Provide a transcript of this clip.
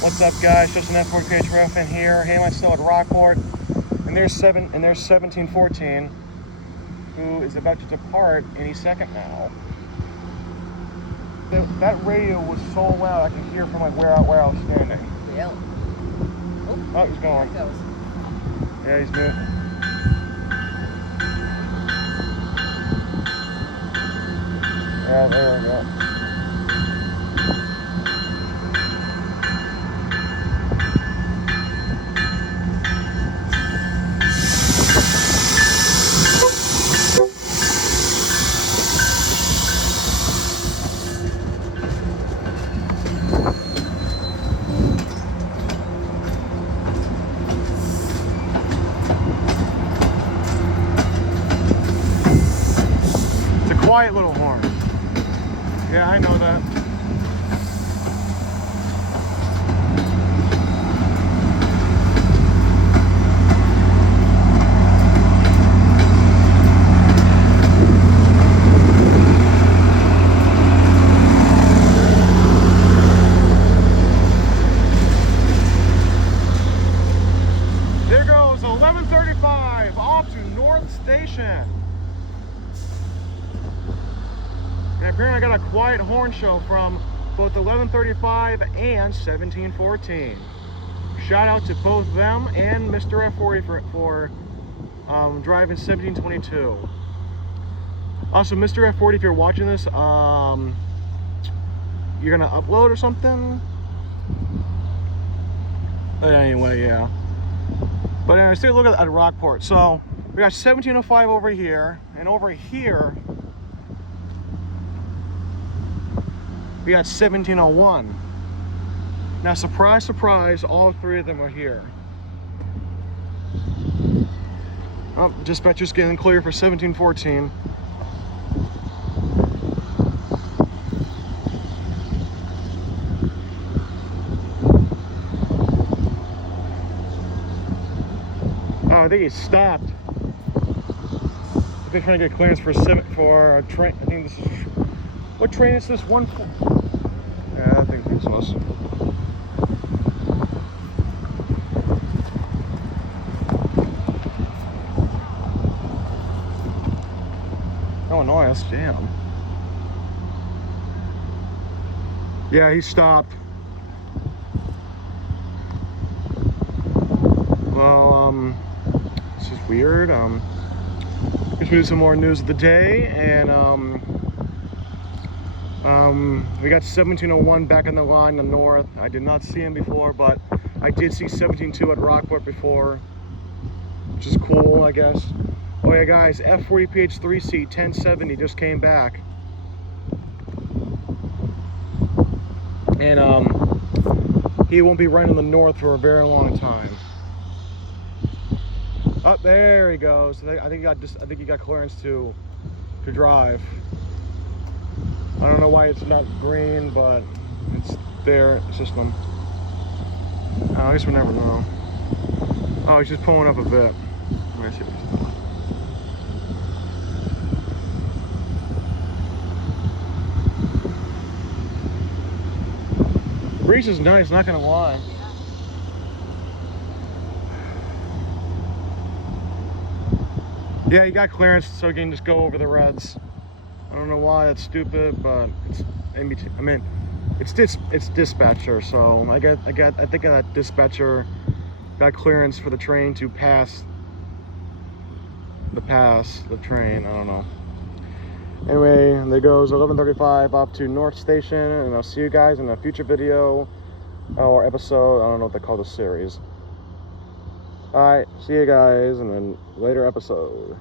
What's up, guys? Just an F40PH ref in here. Hey, I'm still at Rockport, and there's 1714, who is about to depart any second now. That radio was so loud I could hear from like where I was standing. Yeah. Oh, he's going. There it goes. Yeah, he's moving. Yeah, there we go. Quiet little horn. Yeah, I know that. There goes 1135 off to North Station. And apparently I got a quiet horn show from both 1135 and 1714. Shout out to both them and Mr. F40 for driving 1722. Also, Mr. F40, if you're watching this, you're gonna upload or something? But anyway, yeah. But anyway, let's take a look at Rockport. So we got 1705 over here, and over here we got 1701. Now, surprise, surprise, all three of them are here. Oh, dispatcher's getting clear for 1714. Oh, I think he stopped. They're trying to get clearance for a train. I think this is. What train is this? Yeah, I think this was. Oh no, that's jam. Yeah, he stopped. Well, this is weird. Guess we do some more news of the day, and we got 1701 back in the line in the north. I did not see him before, but I did see 172 at Rockport before, which is cool, I guess. Oh yeah, guys, F40PH 3C 1070 just came back, and he won't be running the north for a very long time. Oh, there he goes. I think he got clearance to drive. I don't know why it's not green, but it's their system. I guess we'll never know. Oh, he's just pulling up a bit. Let me see what he's doing. The breeze is nice, not gonna lie. Yeah, he got clearance so he can just go over the reds. I don't know why that's stupid, but it's MBTA. I mean, it's dispatcher, so I think that dispatcher got clearance for the train to pass the train. I don't know. Anyway, there goes 1135 off to North Station, and I'll see you guys in a future video or episode. I don't know what they call the series. All right, see you guys in a later episode.